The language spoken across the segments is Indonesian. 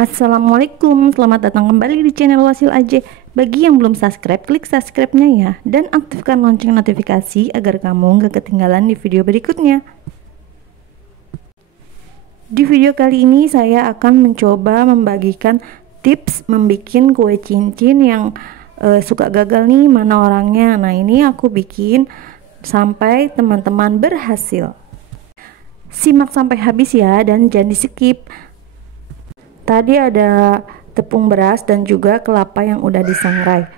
Assalamualaikum, selamat datang kembali di channel Wasil Aja. Bagi yang belum subscribe, klik subscribe-nya ya. Dan aktifkan lonceng notifikasi agar kamu gak ketinggalan di video berikutnya. Di video kali ini saya akan mencoba membagikan tips membuat kue cincin yang suka gagal nih, mana orangnya. Nah, ini aku bikin sampai teman-teman berhasil. Simak sampai habis ya, dan jangan di skip. Tadi ada tepung beras dan juga kelapa yang udah disangrai.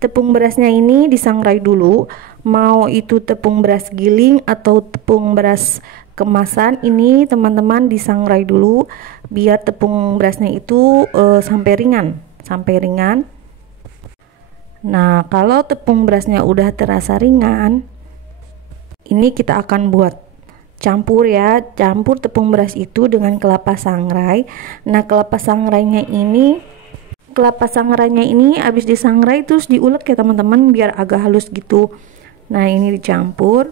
Tepung berasnya ini disangrai dulu, mau itu tepung beras giling atau tepung beras kemasan, ini teman-teman disangrai dulu biar tepung berasnya itu sampai ringan. Nah, kalau tepung berasnya udah terasa ringan, ini kita akan buat campur tepung beras itu dengan kelapa sangrai. Nah, kelapa sangrainya ini habis disangrai terus diulek ya teman-teman biar agak halus gitu. Nah, ini dicampur.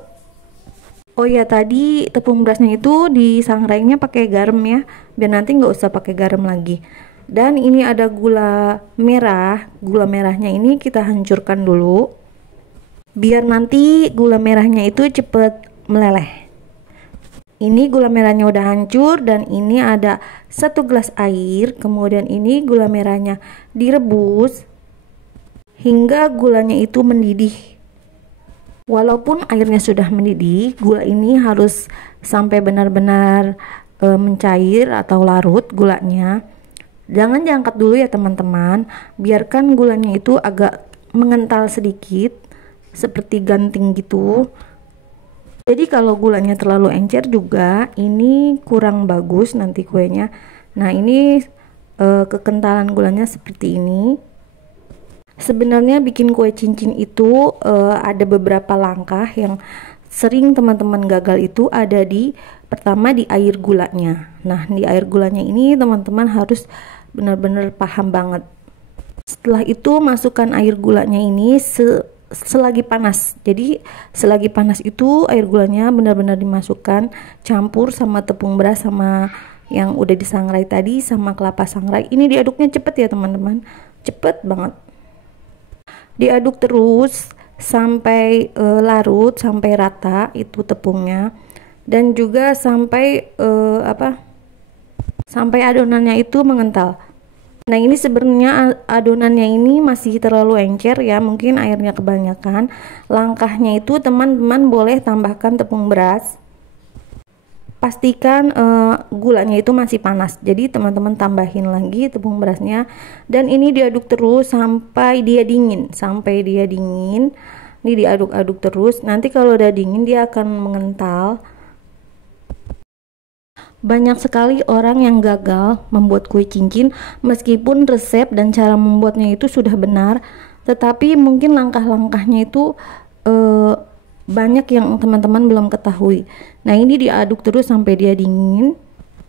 Oh ya, tadi tepung berasnya itu disangrainya pakai garam ya, biar nanti nggak usah pakai garam lagi. Dan ini ada gula merah. Gula merahnya ini kita hancurkan dulu biar nanti gula merahnya itu cepet meleleh. Ini gula merahnya udah hancur dan ini ada 1 gelas air. Kemudian ini gula merahnya direbus hingga gulanya itu mendidih. Walaupun airnya sudah mendidih, gula ini harus sampai benar-benar mencair atau larut gulanya. Jangan diangkat dulu ya teman-teman, biarkan gulanya itu agak mengental sedikit seperti ganting gitu. Jadi kalau gulanya terlalu encer juga ini kurang bagus nanti kuenya. Nah, ini kekentalan gulanya seperti ini. Sebenarnya bikin kue cincin itu ada beberapa langkah yang sering teman-teman gagal, itu ada pertama di air gulanya. Nah, di air gulanya ini teman-teman harus benar-benar paham banget. Setelah itu masukkan air gulanya ini selagi panas. Jadi selagi panas itu air gulanya benar-benar dimasukkan, campur sama tepung beras sama yang udah disangrai tadi sama kelapa sangrai. Ini diaduknya cepet ya teman-teman, cepet banget. Diaduk terus sampai larut, sampai rata itu tepungnya, dan juga sampai sampai adonannya itu mengental. Nah, ini sebenarnya adonannya ini masih terlalu encer ya, mungkin airnya kebanyakan. Langkahnya itu teman-teman boleh tambahkan tepung beras. Pastikan gulanya itu masih panas. Jadi teman-teman tambahin lagi tepung berasnya dan ini diaduk terus sampai dia dingin. Ini diaduk-aduk terus. Nanti kalau udah dingin dia akan mengental. Banyak sekali orang yang gagal membuat kue cincin meskipun resep dan cara membuatnya itu sudah benar, tetapi mungkin langkah-langkahnya itu banyak yang teman-teman belum ketahui. Nah, ini diaduk terus sampai dia dingin.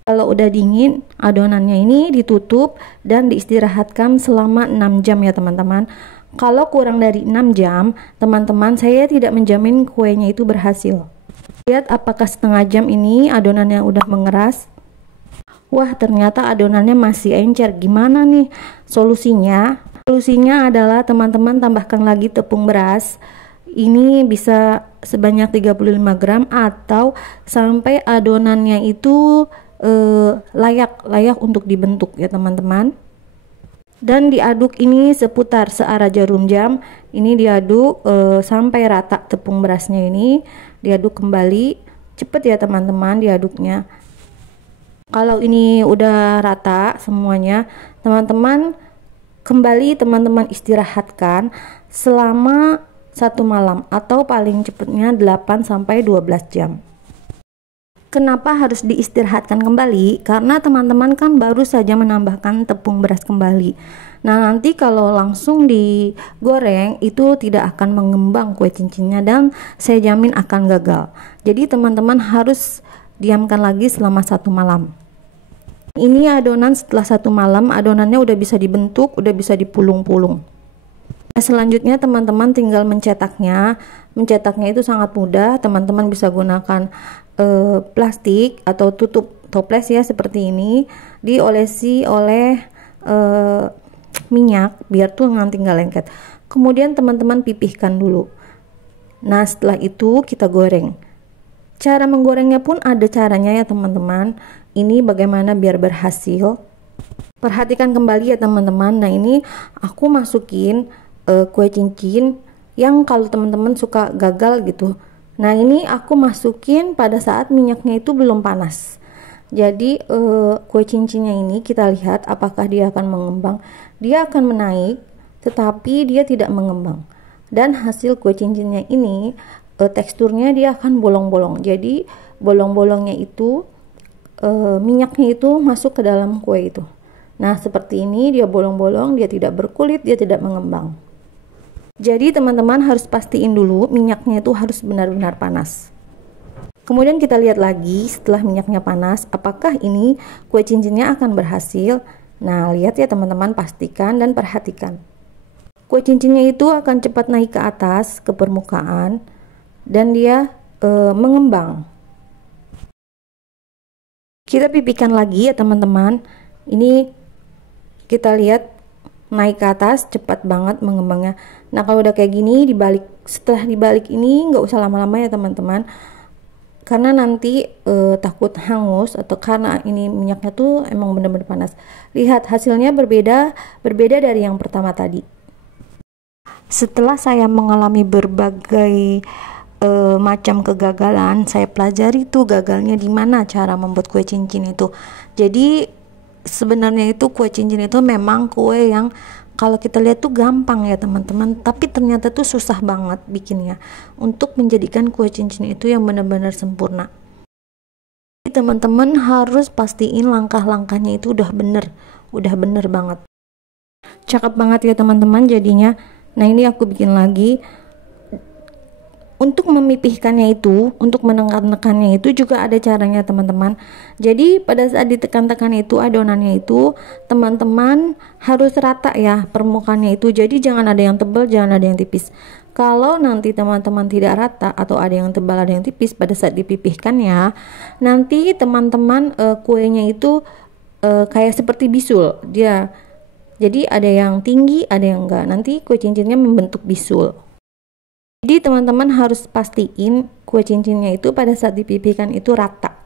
Kalau udah dingin, adonannya ini ditutup dan diistirahatkan selama 6 jam ya teman-teman. Kalau kurang dari 6 jam, teman-teman, saya tidak menjamin kuenya itu berhasil. Lihat apakah setengah jam ini adonannya udah mengeras. Wah, ternyata adonannya masih encer. Gimana nih solusinya? Solusinya adalah teman-teman tambahkan lagi tepung beras. Ini bisa sebanyak 35 gram atau sampai adonannya itu layak untuk dibentuk ya teman-teman. Dan diaduk ini seputar searah jarum jam. Ini diaduk sampai rata tepung berasnya ini. Diaduk kembali, cepet ya teman-teman diaduknya. Kalau ini udah rata semuanya, teman-teman teman-teman istirahatkan selama 1 malam atau paling cepatnya 8 sampai 12 jam. Kenapa harus diistirahatkan kembali? Karena teman-teman kan baru saja menambahkan tepung beras kembali. Nah, nanti kalau langsung digoreng itu tidak akan mengembang kue cincinnya dan saya jamin akan gagal. Jadi teman-teman harus diamkan lagi selama 1 malam. Ini adonan setelah 1 malam, adonannya udah bisa dibentuk, udah bisa dipulung-pulung. Selanjutnya teman-teman tinggal mencetaknya. Mencetaknya itu sangat mudah. Teman-teman bisa gunakan plastik atau tutup toples ya seperti ini. diolesi oleh minyak biar tuh nanti nggak lengket. Kemudian teman-teman pipihkan dulu. Nah setelah itu kita goreng. Cara menggorengnya pun ada caranya ya teman-teman. Ini bagaimana biar berhasil. Perhatikan kembali ya teman-teman. Nah ini aku masukin kue cincin yang kalau teman-teman suka gagal gitu. Nah ini aku masukin pada saat minyaknya itu belum panas. Jadi kue cincinnya ini kita lihat apakah dia akan mengembang. Dia akan menaik tetapi dia tidak mengembang. Dan hasil kue cincinnya ini teksturnya dia akan bolong-bolong. Jadi bolong-bolongnya itu minyaknya itu masuk ke dalam kue itu. Nah seperti ini dia bolong-bolong, dia tidak berkulit, dia tidak mengembang. Jadi teman-teman harus pastiin dulu minyaknya itu harus benar-benar panas. Kemudian kita lihat lagi setelah minyaknya panas, apakah ini kue cincinnya akan berhasil. Nah lihat ya teman-teman, pastikan dan perhatikan. Kue cincinnya itu akan cepat naik ke atas, ke permukaan, dan dia mengembang. Kita pipihkan lagi ya teman-teman. Ini kita lihat naik ke atas, cepat banget mengembangnya. Nah kalau udah kayak gini, setelah dibalik ini nggak usah lama-lama ya teman-teman, karena nanti takut hangus atau karena ini minyaknya tuh emang bener-bener panas. Lihat hasilnya berbeda dari yang pertama tadi. Setelah saya mengalami berbagai macam kegagalan, saya pelajari tuh gagalnya di mana cara membuat kue cincin itu. Jadi sebenarnya itu kue cincin itu memang kue yang kalau kita lihat tuh gampang ya teman-teman, tapi ternyata tuh susah banget bikinnya untuk menjadikan kue cincin itu yang benar-benar sempurna. Jadi teman-teman harus pastiin langkah-langkahnya itu udah bener banget. Cakep banget ya teman-teman jadinya. Nah ini aku bikin lagi. Untuk memipihkannya itu, untuk menekan-tekannya itu juga ada caranya teman-teman. Jadi pada saat ditekan-tekan itu adonannya itu teman-teman harus rata ya permukaannya itu. Jadi jangan ada yang tebal, jangan ada yang tipis. Kalau nanti teman-teman tidak rata atau ada yang tebal ada yang tipis pada saat dipipihkan ya, nanti teman-teman kuenya itu kayak seperti bisul dia. Jadi ada yang tinggi, ada yang enggak. Nanti kue cincinnya membentuk bisul. Jadi teman-teman harus pastiin kue cincinnya itu pada saat dipipihkan itu rata.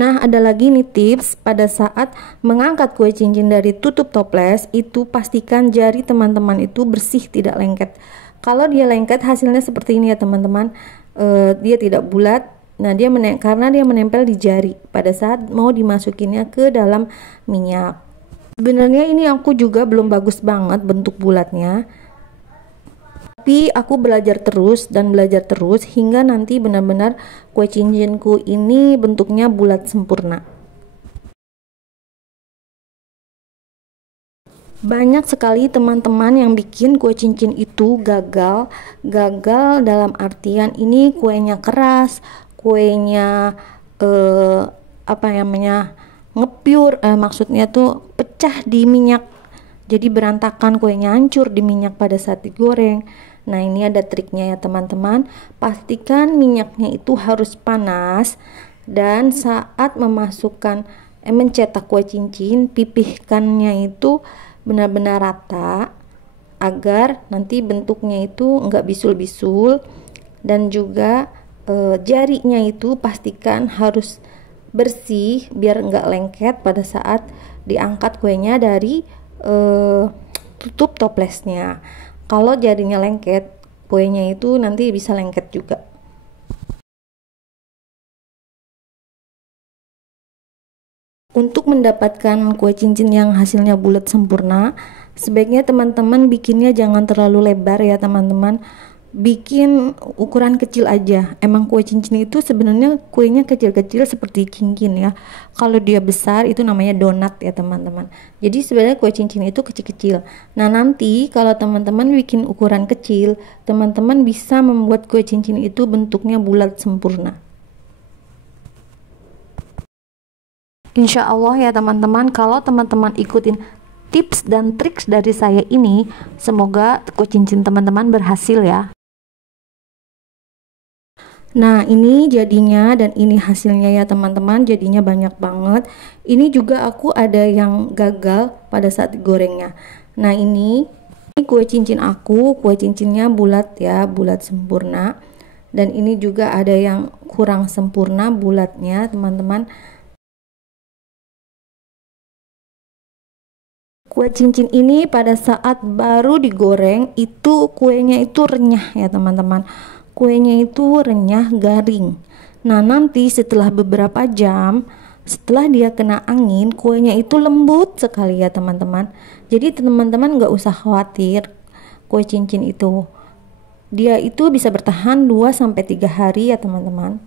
Nah ada lagi nih tips pada saat mengangkat kue cincin dari tutup toples itu pastikan jari teman-teman itu bersih, tidak lengket. Kalau dia lengket hasilnya seperti ini ya teman-teman, dia tidak bulat. Nah karena dia menempel di jari pada saat mau dimasukinnya ke dalam minyak. Sebenarnya ini aku juga belum bagus banget bentuk bulatnya. Tapi aku belajar terus hingga nanti benar-benar kue cincinku ini bentuknya bulat sempurna. Banyak sekali teman-teman yang bikin kue cincin itu gagal dalam artian ini kuenya keras, kuenya ngepure, maksudnya tuh pecah di minyak. Jadi berantakan, kuenya hancur di minyak pada saat digoreng. Nah ini ada triknya ya teman-teman. Pastikan minyaknya itu harus panas. Dan saat mencetak kue cincin, pipihkannya itu benar-benar rata. Agar nanti bentuknya itu enggak bisul-bisul. Dan juga jarinya itu pastikan harus bersih biar enggak lengket pada saat diangkat kuenya dari tutup toplesnya. Kalau jarinya lengket, kuenya itu nanti bisa lengket juga. Untuk mendapatkan kue cincin yang hasilnya bulat sempurna, sebaiknya teman-teman bikinnya jangan terlalu lebar ya teman-teman. Bikin ukuran kecil aja. Emang kue cincin itu sebenarnya kuenya kecil-kecil seperti cincin ya. Kalau dia besar itu namanya donat ya teman-teman. Jadi sebenarnya kue cincin itu kecil-kecil. Nah nanti kalau teman-teman bikin ukuran kecil, teman-teman bisa membuat kue cincin itu bentuknya bulat sempurna. Insya Allah ya teman-teman, kalau teman-teman ikutin tips dan trik dari saya ini, semoga kue cincin teman-teman berhasil ya. Nah, ini jadinya dan ini hasilnya ya teman-teman, jadinya banyak banget. Ini juga aku ada yang gagal pada saat digorengnya. Nah, ini kue cincin aku, kue cincinnya bulat ya, bulat sempurna. Dan ini juga ada yang kurang sempurna bulatnya, teman-teman. Kue cincin ini pada saat baru digoreng itu kuenya itu renyah ya teman-teman. Kuenya itu renyah garing. Nah, nanti setelah beberapa jam setelah dia kena angin, kuenya itu lembut sekali ya teman-teman. Jadi teman-teman nggak usah khawatir kue cincin itu. Dia itu bisa bertahan 2-3 hari ya teman-teman.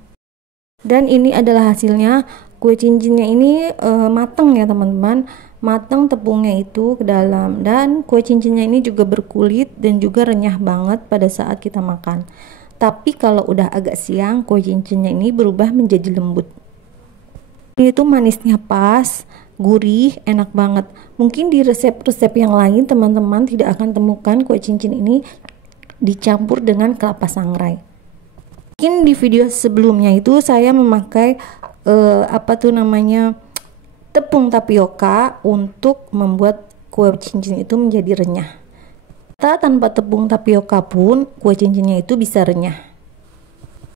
Dan ini adalah hasilnya. Kue cincinnya ini mateng ya teman-teman, mateng tepungnya itu ke dalam, dan kue cincinnya ini juga berkulit dan juga renyah banget pada saat kita makan. Tapi kalau udah agak siang, kue cincinnya ini berubah menjadi lembut. Ini tuh manisnya pas, gurih, enak banget. Mungkin di resep-resep yang lain teman-teman tidak akan temukan kue cincin ini dicampur dengan kelapa sangrai. Mungkin di video sebelumnya itu saya memakai tepung tapioka untuk membuat kue cincin itu menjadi renyah. Tanpa tepung tapioka pun kue cincinnya itu bisa renyah.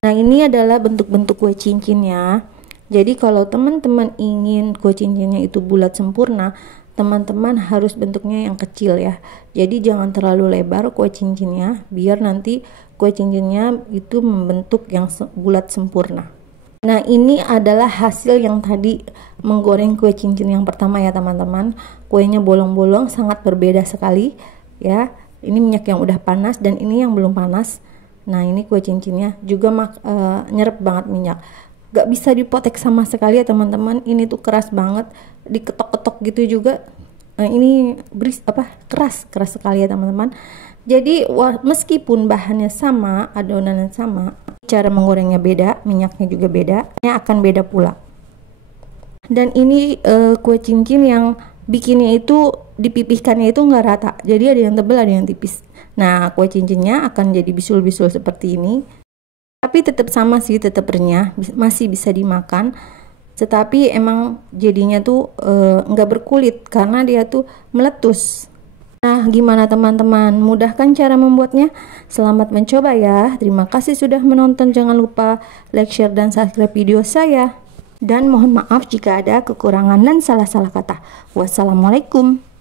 Nah, ini adalah bentuk-bentuk kue cincinnya. Jadi kalau teman-teman ingin kue cincinnya itu bulat sempurna, teman-teman harus bentuknya yang kecil ya. Jadi jangan terlalu lebar kue cincinnya, biar nanti kue cincinnya itu membentuk yang bulat sempurna. Nah, ini adalah hasil yang tadi menggoreng kue cincin yang pertama ya teman-teman. Kuenya bolong-bolong, sangat berbeda sekali ya. Ini minyak yang udah panas dan ini yang belum panas. Nah, ini kue cincinnya juga nyerap banget minyak. Gak bisa dipotek sama sekali ya teman-teman. Ini tuh keras banget, diketok-ketok gitu juga. Ini keras sekali ya teman-teman. Jadi meskipun bahannya sama, adonannya sama, cara menggorengnya beda, minyaknya juga beda, akan beda pula. Dan ini kue cincin yang bikinnya itu dipipihkannya itu nggak rata, jadi ada yang tebal, ada yang tipis. Nah, kue cincinnya akan jadi bisul-bisul seperti ini, tapi tetap sama sih, tetap renyah, masih bisa dimakan. Tetapi emang jadinya tuh nggak berkulit karena dia tuh meletus. Nah, gimana teman-teman? Mudah kan cara membuatnya? Selamat mencoba ya. Terima kasih sudah menonton. Jangan lupa like, share, dan subscribe video saya. Dan mohon maaf jika ada kekurangan dan salah-salah kata. Wassalamualaikum.